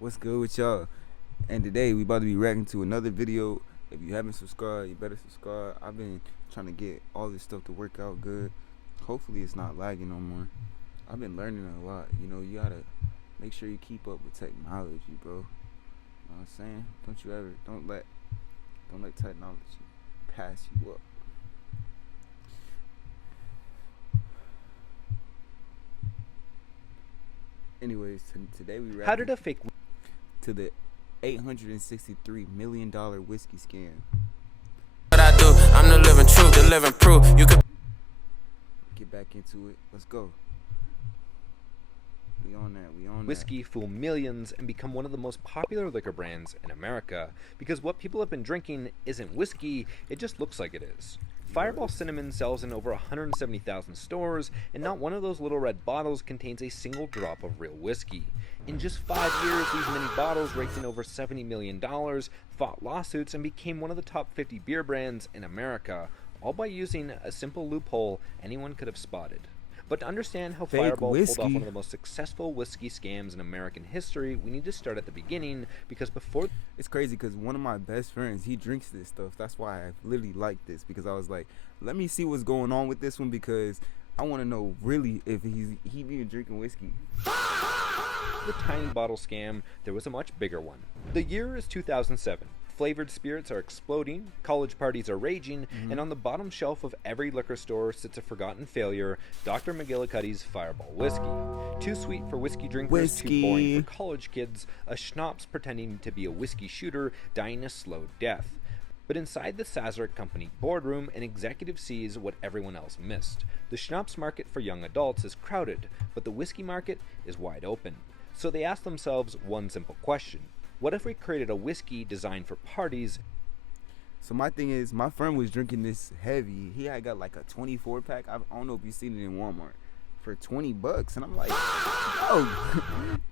What's good with y'all? And today we about to be reacting to another video. If you haven't subscribed, you better subscribe. I've been trying to get all this stuff to work out good. Hopefully it's not lagging no more. I've been learning a lot. You gotta make sure you keep up with technology, bro. You know what I'm saying? Don't let technology pass you up. Anyways, today we How did reacting a fake to the $863 million whiskey scam. What I do, I'm the living truth, the living proof. You could Get back into it. Let's go. We on that. whiskey fool millions and become one of the most popular liquor brands in America because what people have been drinking isn't whiskey, it just looks like it is. Fireball Cinnamon sells in over 170,000 stores, and not one of those little red bottles contains a single drop of real whiskey. In just 5 years, these mini bottles raked in over $70 million, fought lawsuits, and became one of the top 50 beer brands in America, all by using a simple loophole anyone could have spotted. But to understand how Fake Fireball pulled off whiskey. one of the most successful whiskey scams in American history, we need to start at the beginning, because before It's crazy because one of my best friends, he drinks this stuff. That's why I literally like this, because I was like, let me see what's going on with this one, because I want to know really if he been drinking whiskey. the tiny bottle scam, there was a much bigger one. The year is 2007. Flavored spirits are exploding, college parties are raging, and on the bottom shelf of every liquor store sits a forgotten failure, Dr. McGillicuddy's Fireball Whiskey. Too sweet for whiskey drinkers, too boring for college kids, a schnapps pretending to be a whiskey shooter dying a slow death. But inside the Sazerac Company boardroom, an executive sees what everyone else missed. The schnapps market for young adults is crowded, but the whiskey market is wide open. So they ask themselves one simple question. What if we created a whiskey designed for parties? So my thing is, my friend was drinking this heavy. He had got like a 24 pack. I don't know if you've seen it in Walmart for $20, and I'm like, yo,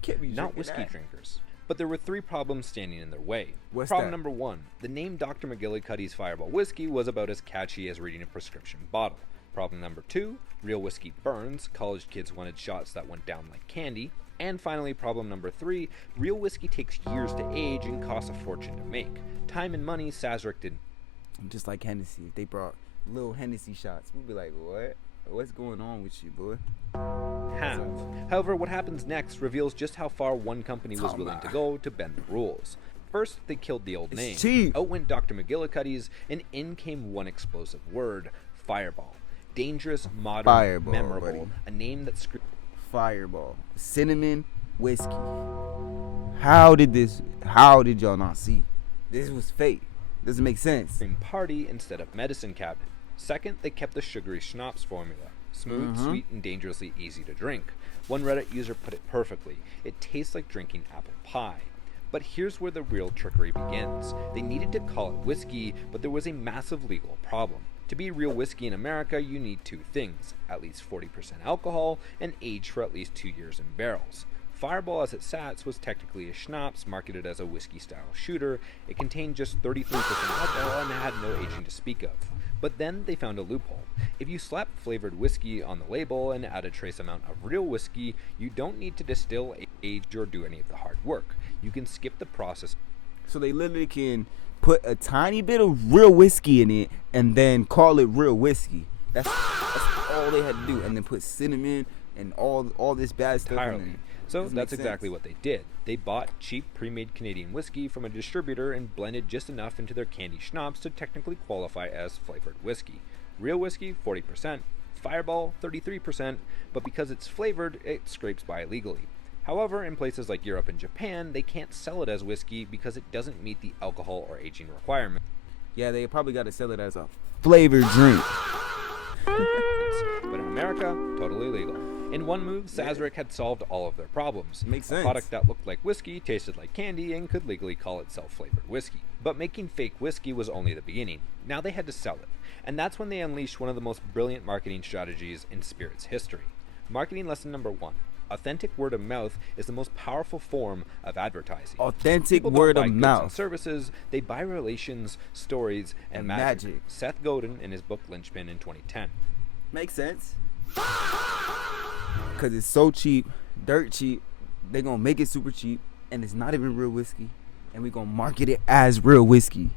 can't be Not whiskey that. drinkers. But there were three problems standing in their way. What's Problem that? number one, the name Dr. McGillicuddy's Fireball Whiskey was about as catchy as reading a prescription bottle. Problem number two, real whiskey burns. College kids wanted shots that went down like candy. And finally, problem number three, real whiskey takes years to age and costs a fortune to make. Time and money Sazerac didn't. Just like Hennessy, if they brought little Hennessy shots, we'd be like, what? What's going on with you, boy? have. However, what happens next reveals just how far one company was willing to go to bend the rules. First, they killed the old name. Cheap. Out went Dr. McGillicuddy's, and in came one explosive word, Fireball. Dangerous, modern, Fireball, memorable, buddy. a name that screams Fireball, cinnamon whiskey. How did y'all not see? This was fake. Doesn't make sense. party instead of medicine cabinet. Second, they kept the sugary schnapps formula. Smooth, sweet, and dangerously easy to drink. One Reddit user put it perfectly. It tastes like drinking apple pie. But here's where the real trickery begins. They needed to call it whiskey, but there was a massive legal problem. To be real whiskey in America, you need two things, at least 40% alcohol and age for at least 2 years in barrels. Fireball as it sat was technically a schnapps marketed as a whiskey-style shooter. It contained just 33% alcohol and had no aging to speak of. But then they found a loophole. If you slap flavored whiskey on the label and add a trace amount of real whiskey, you don't need to distill, age, or do any of the hard work. You can skip the process. So they literally can put a tiny bit of real whiskey in it and then call it real whiskey. That's all they had to do, and then put cinnamon and all this bad stuff in Entirely. there. So Doesn't that's make exactly sense. what they did. They bought cheap pre-made Canadian whiskey from a distributor and blended just enough into their candy schnapps to technically qualify as flavored whiskey. Real whiskey, 40%, Fireball, 33%, but because it's flavored, it scrapes by legally. However, in places like Europe and Japan, they can't sell it as whiskey because it doesn't meet the alcohol or aging requirements. Yeah, they probably got to sell it as a flavored drink. But in America, totally legal. In one move, Sazerac had solved all of their problems. Makes A sense. product that looked like whiskey, tasted like candy, and could legally call itself flavored whiskey. But making fake whiskey was only the beginning. Now they had to sell it. And that's when they unleashed one of the most brilliant marketing strategies in spirits history. Marketing lesson number one. Authentic word of mouth is the most powerful form of advertising. Authentic People don't word buy of goods and mouth. services, they buy relations, stories, and magic. Magic. Seth Godin in his book Lynchpin in 2010. Makes sense. Cause it's so cheap, dirt cheap. They gonna make it super cheap. and it's not even real whiskey, and we gonna market it as real whiskey.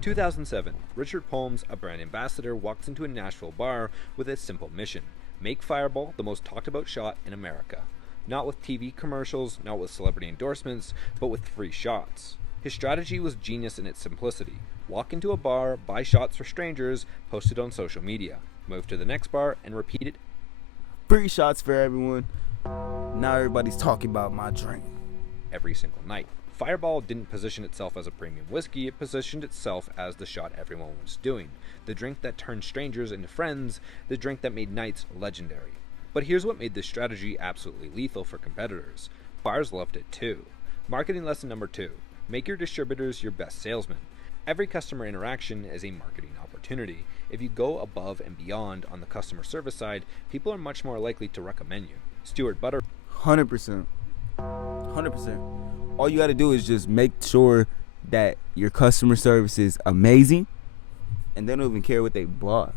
2007, Richard Holmes, a brand ambassador, walks into a Nashville bar with a simple mission: make Fireball the most talked about shot in America. Not with TV commercials, not with celebrity endorsements, but with free shots. His strategy was genius in its simplicity. Walk into a bar, buy shots for strangers, post it on social media. Move to the next bar and repeat it. Free shots for everyone. Now everybody's talking about my drink. Every single night. Fireball didn't position itself as a premium whiskey, it positioned itself as the shot everyone was doing. The drink that turned strangers into friends, the drink that made nights legendary. But here's what made this strategy absolutely lethal for competitors. Bars loved it too. Marketing lesson number 2. Make your distributors your best salesmen. Every customer interaction is a marketing opportunity. If you go above and beyond on the customer service side, people are much more likely to recommend you. Stuart Butter. 100%. 100%. All you got to do is just make sure that your customer service is amazing, and they don't even care what they bought.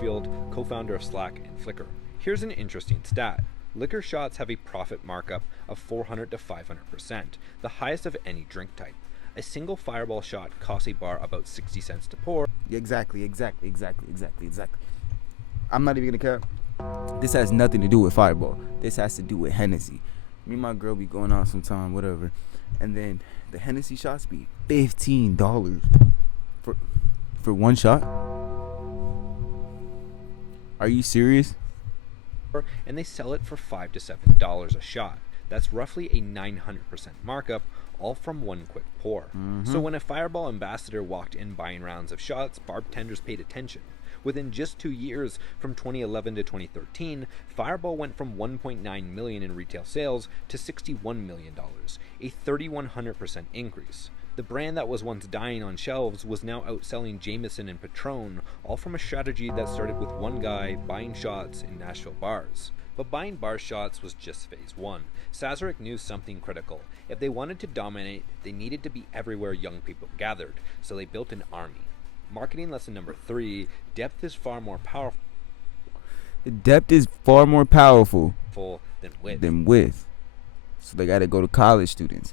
Field, co-founder of Slack and Flickr. Here's an interesting stat. Liquor shots have a profit markup of 400 to 500%, the highest of any drink type. A single Fireball shot costs a bar about 60 cents to pour. Exactly. I'm not even gonna cap. This has nothing to do with Fireball. This has to do with Hennessy. Me and my girl be going out sometime, whatever, and then the Hennessy shots be $15 for one shot. Are you serious? And they sell it for $5 to $7 a shot. That's roughly a 900% markup, all from one quick pour. So when a Fireball ambassador walked in buying rounds of shots, bartenders paid attention. Within just 2 years, from 2011 to 2013, Fireball went from $1.9 million in retail sales to $61 million, a 3,100% increase. The brand that was once dying on shelves was now outselling Jameson and Patron, all from a strategy that started with one guy buying shots in Nashville bars. But buying bar shots was just phase 1. Sazerac knew something critical. If they wanted to dominate, they needed to be everywhere young people gathered, so they built an army. Marketing lesson number 3, depth is far more powerful. Depth is far more powerful than width. So they gotta go to college students.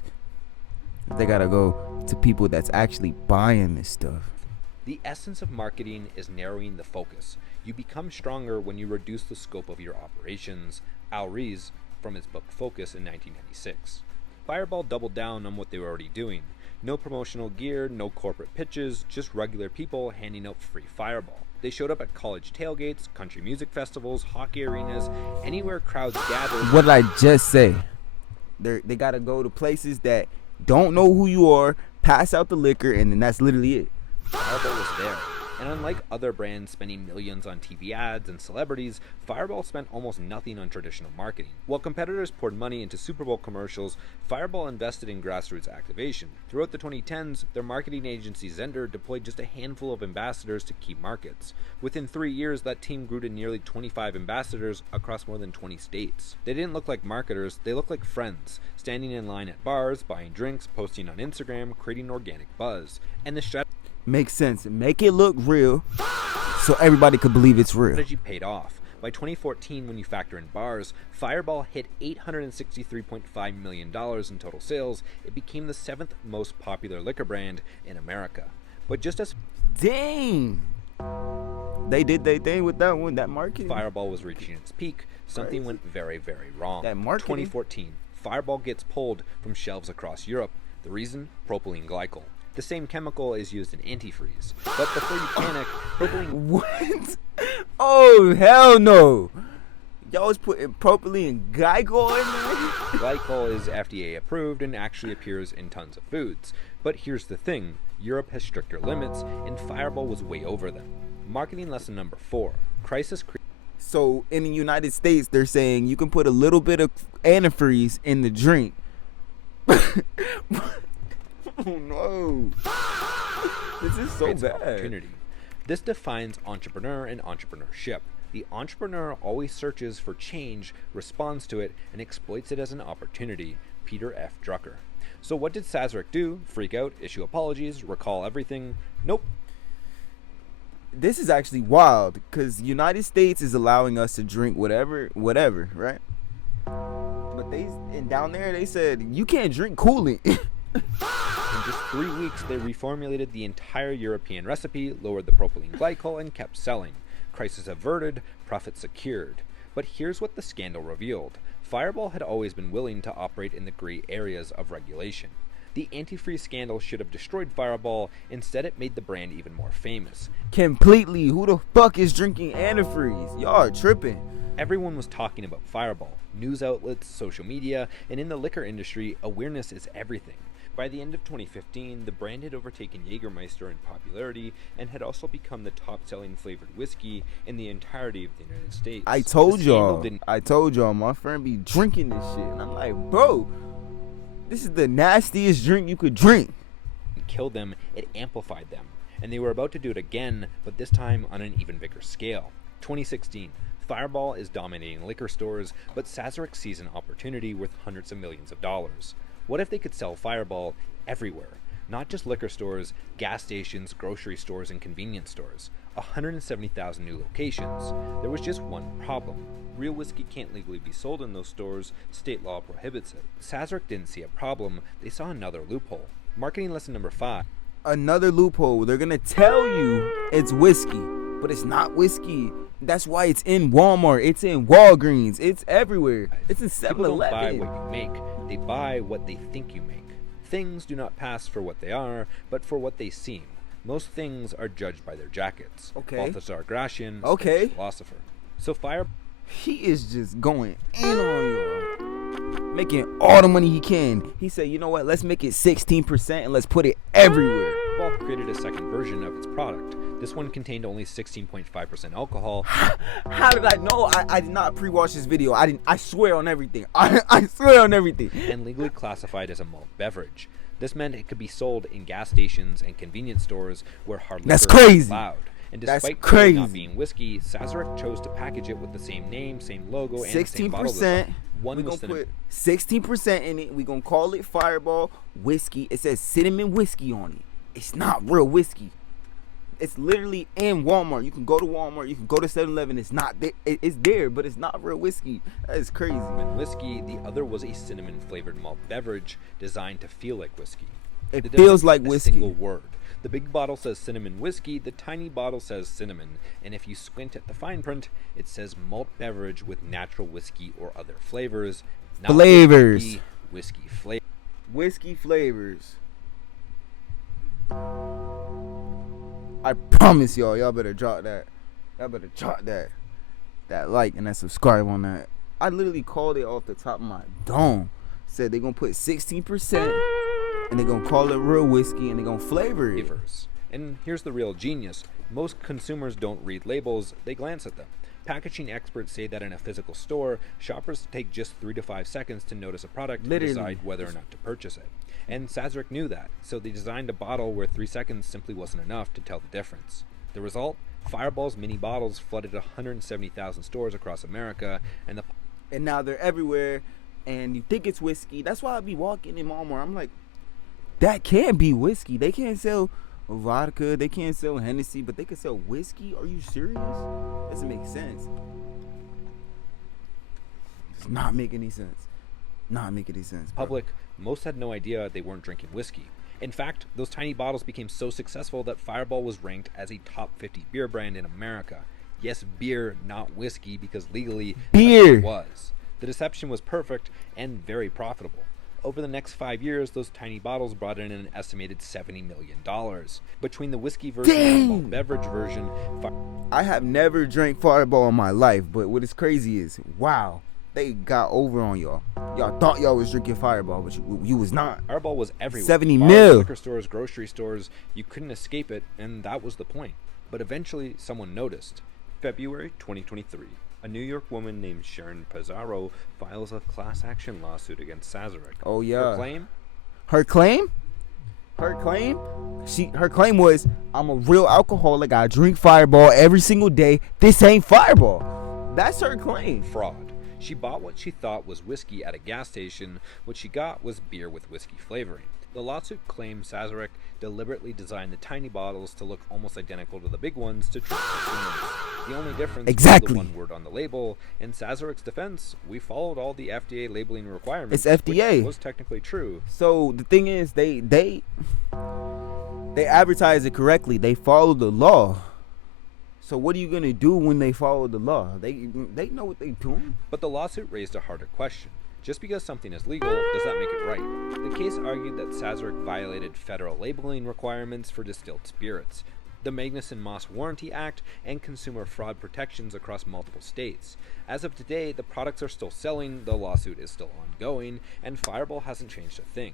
They gotta go to people that's actually buying this stuff. The essence of marketing is narrowing the focus. You become stronger when you reduce the scope of your operations. Al Rees, from his book Focus in 1996. Fireball doubled down on what they were already doing. No promotional gear, no corporate pitches, just regular people handing out free Fireball. They showed up at college tailgates, country music festivals, hockey arenas, anywhere crowds gathered. What did I just say? They gotta go to places that don't know who you are, pass out the liquor, and then that's literally it. Fireball was there. And unlike other brands spending millions on TV ads and celebrities, Fireball spent almost nothing on traditional marketing. While competitors poured money into Super Bowl commercials, Fireball invested in grassroots activation. Throughout the 2010s, their marketing agency Zender deployed just a handful of ambassadors to key markets. Within 3 years, that team grew to nearly 25 ambassadors across more than 20 states. They didn't look like marketers, they looked like friends, standing in line at bars, buying drinks, posting on Instagram, creating organic buzz. And the strategy makes sense. Make it look real so everybody could believe it's real. Strategy paid off. By 2014, when you factor in bars, Fireball hit $863.5 million in total sales. It became the 7th most popular liquor brand in America. But just as dang, they did their thing with that one, that marketing. Fireball was reaching its peak, something went very, very wrong. That marketing. 2014, Fireball gets pulled from shelves across Europe. The reason? Propylene glycol. The same chemical is used in antifreeze. But before you panic, propylene... What? Oh, hell no. Y'all was putting propylene glycol in there? Glycol is FDA approved and actually appears in tons of foods. But here's the thing. Europe has stricter limits, and Fireball was way over them. Marketing lesson number 4. Crisis... So, in the United States, they're saying you can put a little bit of antifreeze in the drink. Oh no. This is so bad. Opportunity. This defines entrepreneur and entrepreneurship. The entrepreneur always searches for change, responds to it, and exploits it as an opportunity. Peter F. Drucker. So what did Sazerac do? Freak out, issue apologies, recall everything? Nope. This is actually wild because United States is allowing us to drink whatever, right? But And down there they said you can't drink coolant. In just 3 weeks, they reformulated the entire European recipe, lowered the propylene glycol, and kept selling. Crisis averted, profit secured. But here's what the scandal revealed. Fireball had always been willing to operate in the gray areas of regulation. The antifreeze scandal should have destroyed Fireball. Instead, it made the brand even more famous. Completely. Who the fuck is drinking antifreeze? Y'all are tripping. Everyone was talking about Fireball. News outlets, social media, and in the liquor industry, awareness is everything. By the end of 2015, the brand had overtaken Jägermeister in popularity and had also become the top-selling flavored whiskey in the entirety of the United States. I told y'all, my friend be drinking this shit. And I'm like, bro, this is the nastiest drink you could drink. Killed them, it amplified them. And they were about to do it again, but this time on an even bigger scale. 2016. Fireball is dominating liquor stores, but Sazerac sees an opportunity worth hundreds of millions of dollars. What if they could sell Fireball everywhere? Not just liquor stores, gas stations, grocery stores, and convenience stores. 170,000 new locations. There was just one problem. Real whiskey can't legally be sold in those stores. State law prohibits it. Sazerac didn't see a problem. They saw another loophole. Marketing lesson number 5. Another loophole. They're gonna tell you it's whiskey, but it's not whiskey. That's why it's in Walmart. It's in Walgreens. It's everywhere. It's in 7-Eleven. People don't buy what you make. They buy what they think you make. Things do not pass for what they are, but for what they seem. Most things are judged by their jackets. Okay. Balthazar Gracian, Okay. philosopher. So Fire... He is just going in on y'all. Making all the money he can. He said, you know what? Let's make it 16% and let's put it everywhere. Fireball created a second version of its product. This one contained only 16.5% alcohol. How did I know? I did not pre-watch this video. I swear on everything. I swear on everything. And legally classified as a malt beverage. This meant it could be sold in gas stations and convenience stores where hard liquor That's crazy. was allowed. And That's despite crazy. not being whiskey, Sazerac chose to package it with the same name, same logo, and the same bottle 16%. design. We're One gonna was cinnamon. put 16% in it. We're gonna call it Fireball whiskey. It says cinnamon whiskey on it. It's not real whiskey. It's literally in Walmart. You can go to Walmart. You can go to 7-Eleven. It's not there. It's there, but it's not real whiskey. That is crazy. Whiskey. The other was a cinnamon flavored malt beverage designed to feel like whiskey. It It feels doesn't like a whiskey. Single word. The big bottle says cinnamon whiskey. The tiny bottle says cinnamon. And if you squint at the fine print, it says malt beverage with natural whiskey or other flavors. Not Flavors. Whiskey flavor. Whiskey flavors. I promise y'all better drop that. Y'all better drop that like and that subscribe on that. I literally called it off the top of my dome. Said they're gonna put 16% and they're gonna call it real whiskey and they're gonna flavor it. Flavors. And here's the real genius. Most consumers don't read labels, they glance at them. Packaging experts say that in a physical store, shoppers take just 3 to 5 seconds to notice a product Literally. and decide whether or not to purchase it. And Sazerac knew that, so they designed a bottle where 3 seconds simply wasn't enough to tell the difference. The result? Fireball's mini bottles flooded 170,000 stores across America, and now they're everywhere and you think it's whiskey. That's why I be walking in Walmart. I'm like, that can't be whiskey. They can't sell vodka, they can't sell Hennessy, but they can sell whiskey? Are you serious? Doesn't make sense. Does not make any sense. Not make any sense, bro. public, most had no idea they weren't drinking whiskey. In fact, those tiny bottles became so successful that Fireball was ranked as a top 50 beer brand in America. Yes, beer, not whiskey, because legally Beer. that's what it was. The deception was perfect and very profitable. Over the next 5 years, those tiny bottles brought in an estimated $70 million. Between the whiskey version and the malt Dang. beverage version, I have never drank Fireball in my life, but what is crazy is, wow, they got over on y'all. Y'all thought y'all was drinking Fireball, but you was not. Fireball was everywhere. 70 Bars, mil. liquor stores, grocery stores, you couldn't escape it, and that was the point. But eventually, someone noticed. February 2023. A New York woman named Sharon Pizarro files a class action lawsuit against Sazerac. Oh yeah. Her claim? Her claim? Her claim was, I'm a real alcoholic. I drink Fireball every single day. This ain't Fireball. That's her claim. Fraud. She bought what she thought was whiskey at a gas station. What she got was beer with whiskey flavoring. The lawsuit claimed Sazerac deliberately designed the tiny bottles to look almost identical to the big ones to trick consumers. The only difference Exactly. was the one word on the label. In Sazerac's defense, we followed all the FDA labeling requirements. It's FDA. Which was technically true. So the thing is, they advertise it correctly. They follow the law. So what are you gonna do when they follow the law? They know what they're doing. But the lawsuit raised a harder question. Just because something is legal, does that make it right? The case argued that Sazerac violated federal labeling requirements for distilled spirits, the Magnuson-Moss Warranty Act, and consumer fraud protections across multiple states. As of today, the products are still selling, the lawsuit is still ongoing, and Fireball hasn't changed a thing.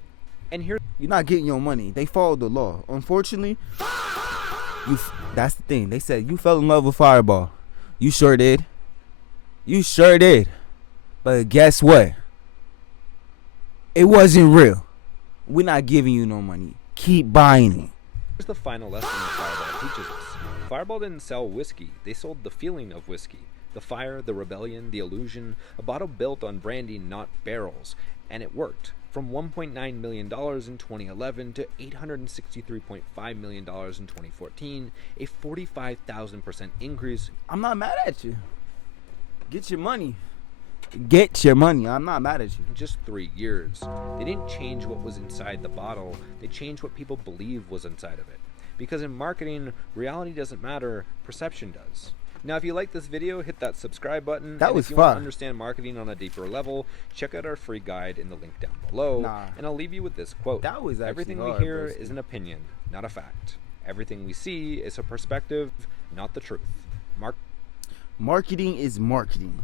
And here, You're not getting your money. They followed the law. Unfortunately, that's the thing. They said you fell in love with Fireball. You sure did. You sure did. But guess what? It wasn't real. We're not giving you no money. Keep buying it. here's the final lesson Fireball teaches us. Fireball didn't sell whiskey. They sold the feeling of whiskey. The fire, the rebellion, the illusion. A bottle built on brandy, not barrels. And it worked. From $1.9 million in 2011 to $863.5 million in 2014, a 45,000% increase. I'm not mad at you. Get your money. Get your money. I'm not mad at you. In just 3 years. They didn't change what was inside the bottle, they changed what people believe was inside of it. Because in marketing, reality doesn't matter, perception does. Now, if you like this video, hit that subscribe button. That and was if you want fun. to understand marketing on a deeper level, check out our free guide in the link down below. Nah. And I'll leave you with this quote. That was actually Everything hard, we hear Preston. is an opinion, not a fact. Everything we see is a perspective, not the truth. Marketing is marketing.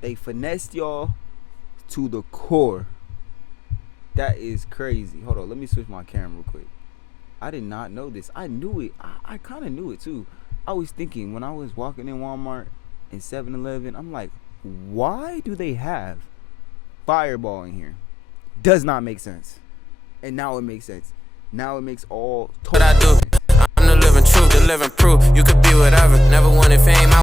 They finessed y'all to the core. That is crazy. Hold on, let me switch my camera real quick. I did not know this. I knew it. I kind of knew it too. I was thinking when I was walking in Walmart and 7-Eleven, I'm like, why do they have Fireball in here? Does not make sense. And now it makes sense. Now it makes all total What I do, sense. I'm the living truth, the living proof. You could be whatever, never wanted fame.